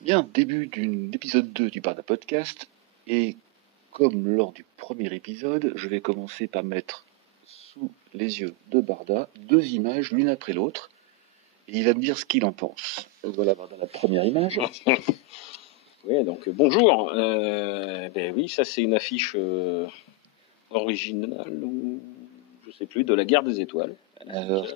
Bien, début d'un épisode 2 du Barda Podcast. Et comme lors du premier épisode, je vais commencer par mettre sous les yeux de Barda deux images l'une après l'autre. Et il va me dire ce qu'il en pense. Voilà Barda, la première image. Oui, donc bonjour. Oui, ça c'est une affiche originale ou je sais plus de la Guerre des Étoiles. Alors,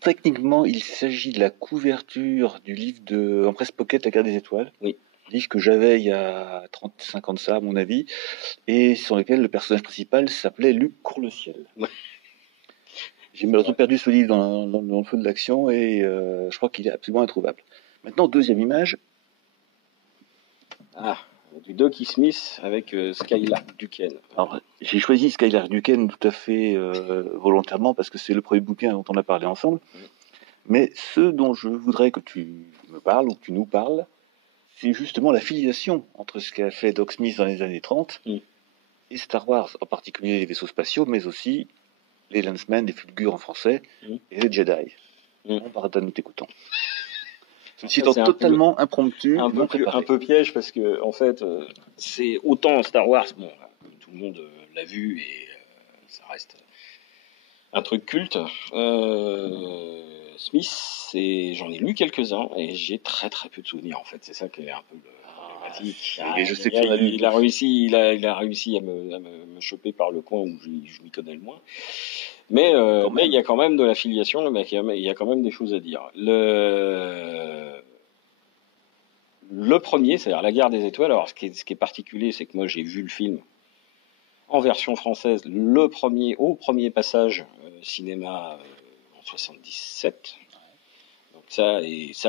techniquement, il s'agit de la couverture du livre en presse pocket La Guerre des Étoiles. Oui. Livre que j'avais il y a 35 ans de ça, à mon avis, et sur lequel le personnage principal s'appelait Luc Courle-Ciel. Ouais. J'ai malheureusement perdu ce livre dans le feu de l'action et je crois qu'il est absolument introuvable. Maintenant, deuxième image. Ah, du Docky Smith avec Skylark Duquesne. Alors, j'ai choisi Skylark Duquesne tout à fait volontairement parce que c'est le premier bouquin dont on a parlé ensemble. Mais ce dont je voudrais que tu me parles ou que tu nous parles, c'est justement la filiation entre ce qu'a fait Doc Smith dans les années 30 et Star Wars, en particulier les vaisseaux spatiaux, mais aussi les Lancemen, les Fulgures en français, et les Jedi. On parle nous t'écoutant. Ceci étant totalement impromptu, un peu piège parce que en fait, c'est autant Star Wars, bon, tout le monde l'a vu et ça reste un truc culte. Smith, j'en ai lu quelques-uns et j'ai très peu de souvenirs en fait. C'est ça qui est un peu problématique. Et je sais il a réussi à me choper par le coin où je m'y connais le moins. Mais il y a quand même de l'affiliation, il y a quand même des choses à dire. Le premier, c'est-à-dire La Guerre des Étoiles. Alors, ce qui est particulier, c'est que moi, j'ai vu le film en version française, au premier passage cinéma en 77. Donc ça,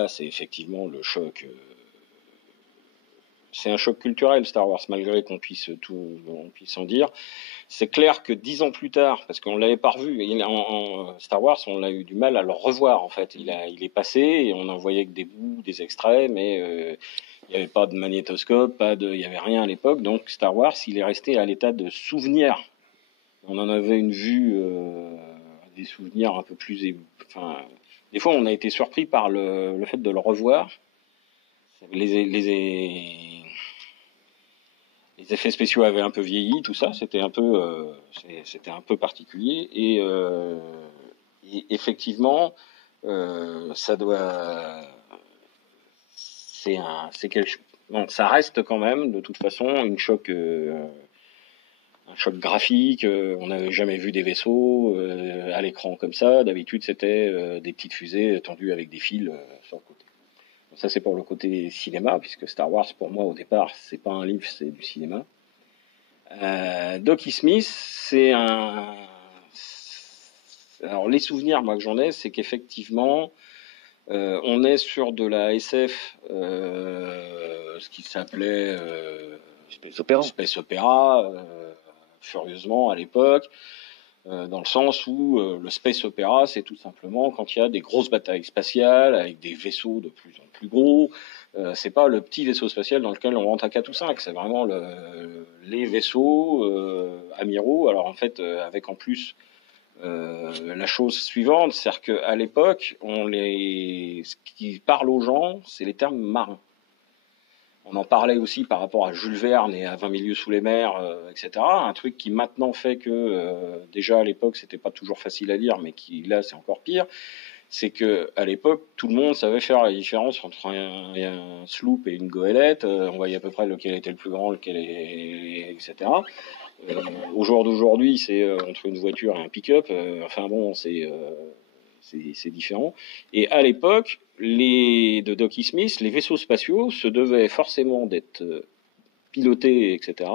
c'est effectivement le choc. C'est un choc culturel, Star Wars, malgré qu'on puisse en dire. C'est clair que 10 ans plus tard, parce qu'on l'avait pas revu, en Star Wars, on a eu du mal à le revoir en fait. Il est passé et on en voyait que des bouts, des extraits, mais il n'y avait pas de magnétoscope, il y avait rien à l'époque. Donc Star Wars, il est resté à l'état de souvenir. On en avait une vue, des souvenirs un peu plus, des fois on a été surpris par le fait de le revoir. Les effets spéciaux avaient un peu vieilli, tout ça, c'était un peu particulier et effectivement, ça reste quand même de toute façon un choc graphique. On n'avait jamais vu des vaisseaux à l'écran comme ça. D'habitude, c'était des petites fusées tendues avec des fils sur le côté. Ça, c'est pour le côté cinéma, puisque Star Wars, pour moi, au départ, c'est pas un livre, c'est du cinéma. Docky Smith, c'est alors, les souvenirs, moi, que j'en ai, c'est qu'effectivement, on est sur de la SF, ce qui s'appelait Space Opera, furieusement à l'époque. Dans le sens où le space opéra, c'est tout simplement quand il y a des grosses batailles spatiales avec des vaisseaux de plus en plus gros. C'est pas le petit vaisseau spatial dans lequel on rentre à 4 ou 5, c'est vraiment les vaisseaux amiraux. Alors en fait, avec en plus la chose suivante, c'est-à-dire qu'à l'époque, ce qui parle aux gens, c'est les termes marins. On en parlait aussi par rapport à Jules Verne et à 20 milieux sous les mers, etc. Un truc qui maintenant fait que, déjà à l'époque, c'était pas toujours facile à lire, mais qui là, c'est encore pire. C'est que à l'époque, tout le monde savait faire la différence entre un sloop et une goélette. On voyait à peu près lequel était le plus grand, etc. Au jour d'aujourd'hui, c'est entre une voiture et un pick-up. C'est différent. Et à l'époque, de Docky Smith, les vaisseaux spatiaux se devaient forcément d'être pilotés, etc.,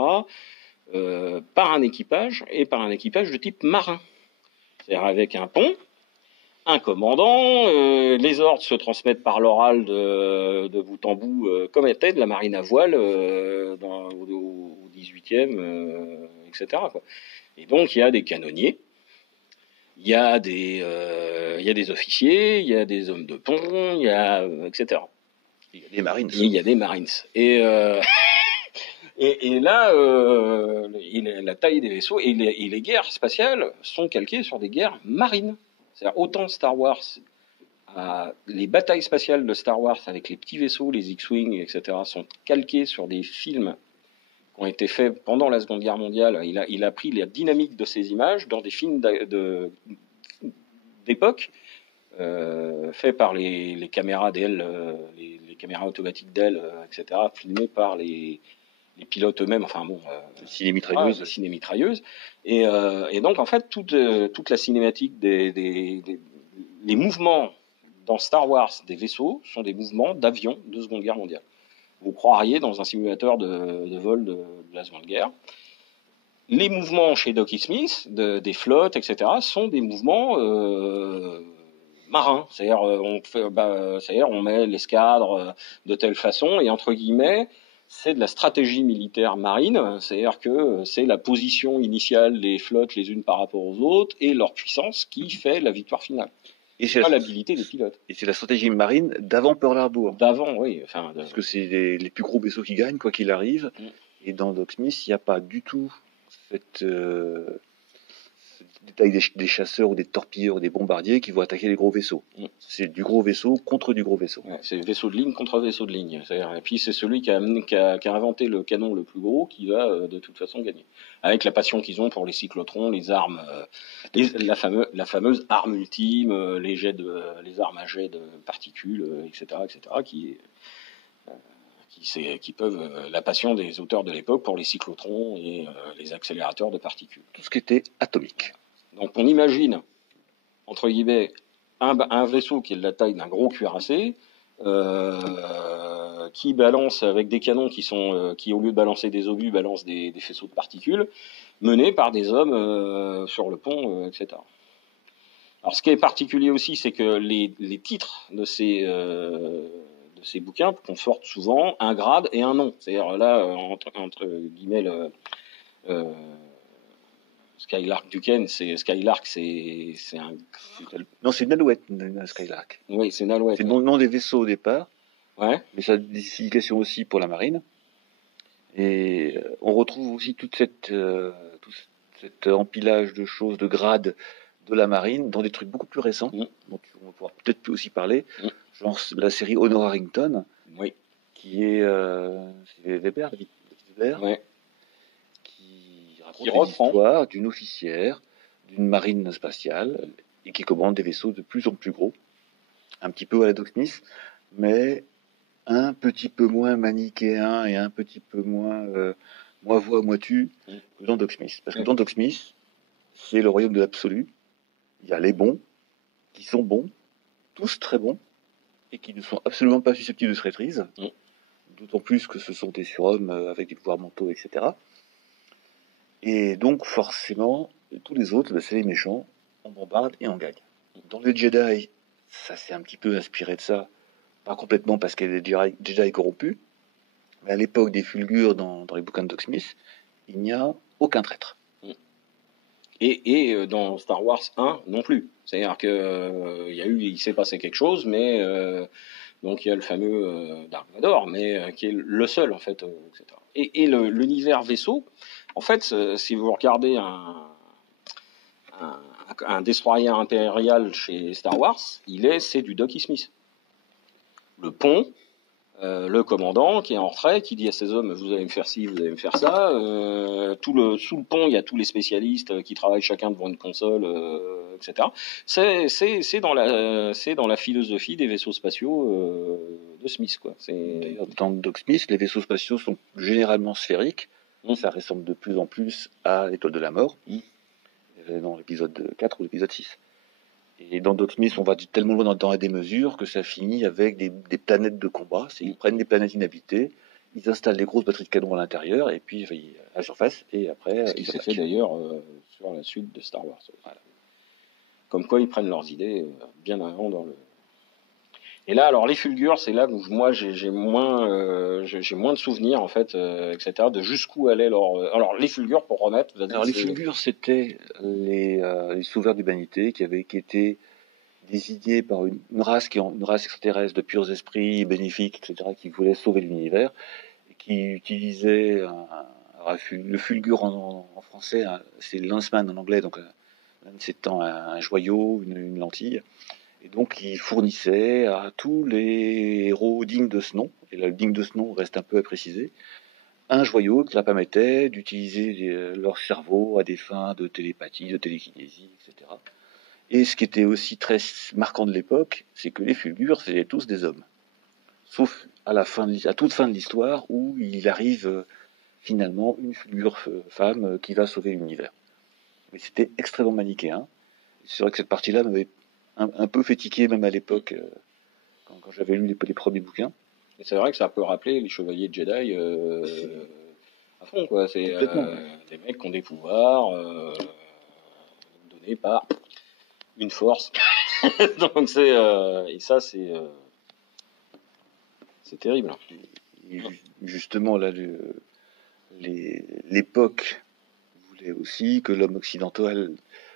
par un équipage, et par un équipage de type marin. C'est-à-dire avec un pont, un commandant, les ordres se transmettent par l'oral de bout en bout, comme était de la marine à voile au 18e, etc., quoi. Et donc, il y a des canonniers, il y a des officiers, il y a des hommes de pont, il y a etc. Il y a des Marines. Il y a des Marines. Et là, la taille des vaisseaux et les guerres spatiales sont calquées sur des guerres marines. C'est-à-dire autant Star Wars les batailles spatiales de Star Wars avec les petits vaisseaux, les X-Wing, etc., sont calquées sur des films qui ont été faits pendant la Seconde Guerre mondiale. Il a pris la dynamique de ces images dans des films d'époque, faits par les caméras d'El, les caméras automatiques d'El, etc., filmés par les pilotes eux-mêmes, enfin bon, ciné-mitrailleuse. Ciné-mitrailleuse. Et donc, en fait, toute la cinématique les mouvements dans Star Wars des vaisseaux sont des mouvements d'avions de Seconde Guerre mondiale. Vous croiriez dans un simulateur de vol de la Seconde Guerre. Les mouvements chez Doc Smith, des flottes, etc., sont des mouvements marins. C'est-à-dire, on met l'escadre de telle façon, et entre guillemets, c'est de la stratégie militaire marine, c'est-à-dire que c'est la position initiale des flottes les unes par rapport aux autres et leur puissance qui fait la victoire finale. Et c'est pas l'habilité des pilotes. Et c'est la stratégie marine d'avant Pearl Harbor. D'avant, oui. Parce que c'est les plus gros vaisseaux qui gagnent, quoi qu'il arrive. Et dans Doc Smith, il n'y a pas du tout ce détail des chasseurs ou des torpilleurs ou des bombardiers qui vont attaquer les gros vaisseaux. C'est du gros vaisseau contre du gros vaisseau. Ouais, c'est vaisseau de ligne contre vaisseau de ligne. Et puis c'est celui qui a inventé le canon le plus gros qui va de toute façon gagner. Avec la passion qu'ils ont pour les cyclotrons, les armes, la fameuse arme ultime, les armes à jet de particules, etc., qui peuvent la passion des auteurs de l'époque pour les cyclotrons et les accélérateurs de particules. Tout ce qui était atomique. Donc on imagine, entre guillemets, un vaisseau qui est de la taille d'un gros cuirassé, qui balance avec des canons qui au lieu de balancer des obus, balancent des faisceaux de particules, menés par des hommes sur le pont, etc. Alors ce qui est particulier aussi, c'est que les titres de ces bouquins comportent souvent un grade et un nom. C'est-à-dire là, entre guillemets, Skylark Duquesne, Skylark, c'est un... Non, c'est une alouette, une Skylark. Oui, c'est une alouette. C'est le nom des vaisseaux au départ. Ouais. Mais ça a des significations aussi pour la marine. Et on retrouve aussi tout cet empilage de choses, de grades de la marine dans des trucs beaucoup plus récents, dont on va pouvoir peut-être aussi parler, genre la série Honor Harrington, qui est Weber, David Weber, qui raconte l'histoire d'une officière d'une marine spatiale et qui commande des vaisseaux de plus en plus gros, un petit peu à la Doc Smith, mais un petit peu moins manichéen et un petit peu moins moi vois, moi tu que dans Doc Smith. Parce que dans Doc Smith, c'est le royaume de l'absolu. Il y a les bons, qui sont bons, tous très bons, et qui ne sont absolument pas susceptibles de se traîtrise. D'autant plus que ce sont des surhommes avec des pouvoirs mentaux, etc. Et donc, forcément, tous les autres, c'est les méchants, on bombarde et on gagne. Dans le Jedi, ça s'est un petit peu inspiré de ça, pas complètement parce qu'il y a des Jedi corrompus, mais à l'époque des Fulgures dans les bouquins de Doc Smith, il n'y a aucun traître. Et dans Star Wars 1 non plus. C'est-à-dire que il s'est passé quelque chose, mais donc il y a le fameux Dark Vador, mais qui est le seul en fait, etc. Et l'univers vaisseau, en fait, si vous regardez un destroyer impérial chez Star Wars, c'est du Doc Smith. Le pont, le commandant qui est en retrait, qui dit à ses hommes vous allez me faire ci, vous allez me faire ça. Sous le pont, il y a tous les spécialistes qui travaillent chacun devant une console, etc. C'est dans la philosophie des vaisseaux spatiaux de Smith, quoi. Dans Doc Smith, les vaisseaux spatiaux sont généralement sphériques. Ça ressemble de plus en plus à l'étoile de la mort, dans l'épisode 4 ou l'épisode 6. Et dans Doc Smith, on va tellement loin dans la démesure que ça finit avec des planètes de combat. Ils prennent des planètes inhabitées, ils installent des grosses batteries de canons à l'intérieur, et puis à la surface, et après... Ce qui s'est fait d'ailleurs sur la suite de Star Wars. Voilà. Comme quoi, ils prennent leurs idées bien avant dans le... Et là, alors les Fulgures, c'est là où moi j'ai moins de souvenirs en fait, etc. de jusqu'où allaient leur. Alors les Fulgures, pour remettre. Alors les Fulgures, c'était les sauveurs d'humanité qui étaient désignés par une race extraterrestre de purs esprits bénéfiques, etc. qui voulait sauver l'univers et qui utilisait le Fulgure en français, c'est Lanceman en anglais, donc lance étant un joyau, une lentille. Et donc, il fournissait à tous les héros dignes de ce nom, et là, le digne de ce nom reste un peu à préciser, un joyau qui leur permettait d'utiliser leur cerveau à des fins de télépathie, de télékinésie, etc. Et ce qui était aussi très marquant de l'époque, c'est que les fulgures, c'était tous des hommes. Sauf à toute fin de l'histoire, où il arrive finalement une fulgure femme qui va sauver l'univers. Mais c'était extrêmement manichéen. C'est vrai que cette partie-là m'avait un peu fait tiquer, même à l'époque, quand j'avais lu les premiers bouquins. Et c'est vrai que ça peut rappeler les chevaliers de Jedi à fond, quoi. C'est des mecs qui ont des pouvoirs donnés par une force. Donc et ça c'est terrible. Et justement, là, l'époque voulait aussi que l'homme occidental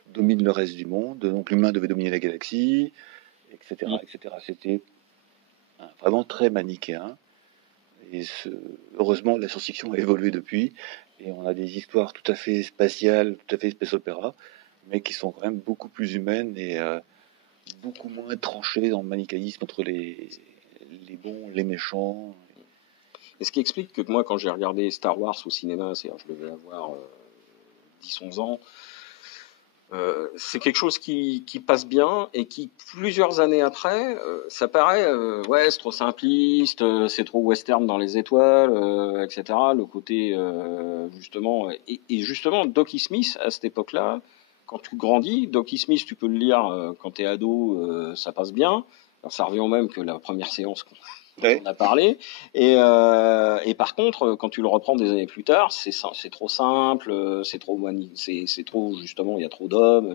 domine le reste du monde, donc l'humain devait dominer la galaxie, etc. etc. C'était vraiment très manichéen. Et heureusement, la science-fiction a évolué depuis, et on a des histoires tout à fait spatiales, tout à fait space opéra, mais qui sont quand même beaucoup plus humaines et beaucoup moins tranchées dans le manichéisme entre les bons, les méchants. Et ce qui explique que moi, quand j'ai regardé Star Wars au cinéma, je devais avoir 10-11 ans, c'est quelque chose qui passe bien et qui, plusieurs années après, ça paraît, ouais, c'est trop simpliste, c'est trop western dans les étoiles, etc. Le côté, justement, et justement, Doc E. Smith, à cette époque-là, quand tu grandis, Doc E. Smith, tu peux le lire quand t'es ado, ça passe bien. Alors, ça revient au même que la première séance on a parlé. Et par contre, quand tu le reprends des années plus tard, c'est trop simple, c'est trop justement, il y a trop d'hommes,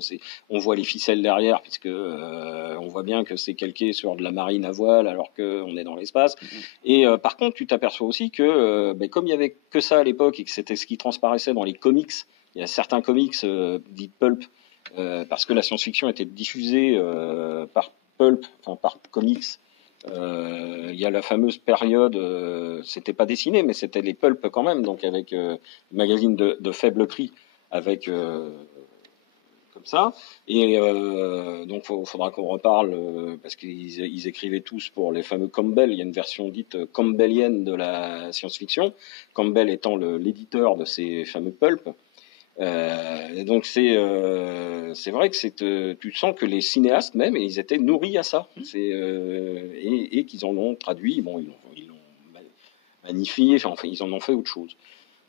on voit les ficelles derrière puisque on voit bien que c'est calqué sur de la marine à voile alors qu'on est dans l'espace. Et par contre, tu t'aperçois aussi que comme il y avait que ça à l'époque et que c'était ce qui transparaissait dans les comics, il y a certains comics dits pulp parce que la science-fiction était diffusée par pulp, enfin par comics. Il y a la fameuse période, c'était pas dessiné, mais c'était les pulps quand même, donc avec magazine de faible prix, avec comme ça. Et donc faudra qu'on reparle parce qu'ils écrivaient tous pour les fameux Campbell. Il y a une version dite campbellienne de la science-fiction. Campbell étant l'éditeur de ces fameux pulps. Donc c'est vrai que tu sens que les cinéastes même ils étaient nourris à ça et qu'ils en ont traduit, bon ils l'ont magnifié, enfin ils en ont fait autre chose.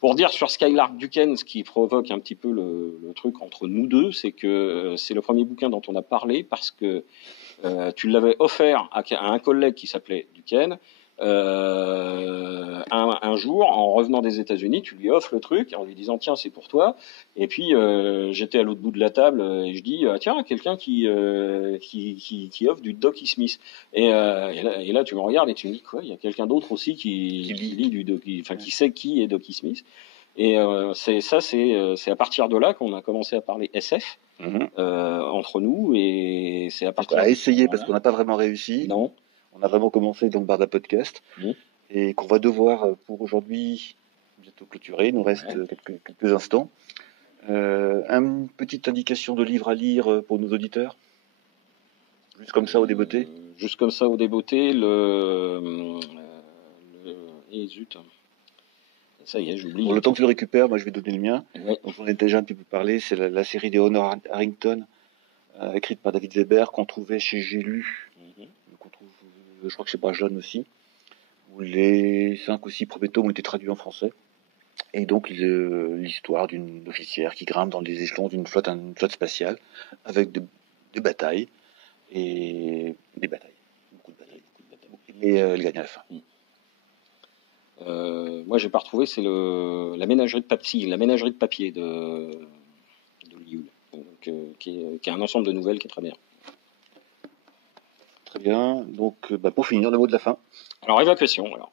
Pour dire sur Skylark Duquesne, ce qui provoque un petit peu le truc entre nous deux, c'est que c'est le premier bouquin dont on a parlé parce que tu l'avais offert à un collègue qui s'appelait Duquesne. Un jour, en revenant des États-Unis, tu lui offres le truc en lui disant tiens c'est pour toi. Et puis j'étais à l'autre bout de la table et je dis tiens quelqu'un qui offre du Doc E. Smith. Et là tu me regardes et tu me dis quoi, il y a quelqu'un d'autre aussi qui lit du Doc, enfin qui sait qui est Doc E. Smith. Et c'est à partir de là qu'on a commencé à parler SF entre nous et c'est à partir. On a essayé parce qu'on n'a pas vraiment réussi. Non. On a vraiment commencé dans le Barda Podcast et qu'on va devoir pour aujourd'hui bientôt clôturer. Il nous reste quelques instants. Une petite indication de livre à lire pour nos auditeurs. Juste comme ça au débeauté. Juste comme ça au débeauté, et zut. Ça y est, j'oublie. Pour le temps que tu le récupères, moi je vais donner le mien. Ouais. Donc on a déjà un petit peu parlé. C'est la série des Honor Harrington, écrite par David Weber, qu'on trouvait chez J'ai lu. Qu'on trouve, je crois que chez Brajlon aussi. Où les 5 ou 6 premiers tomes ont été traduits en français. Et donc l'histoire d'une officière qui grimpe dans les échelons d'une flotte spatiale avec des batailles. Et des batailles. Beaucoup de batailles. Et elle gagne à la fin. Moi, j'ai pas retrouvé, c'est la ménagerie de papier de Lioul, qui est un ensemble de nouvelles qui est très bien. Très bien. Donc, pour finir, le mot de la fin. Alors, évacuation. Alors,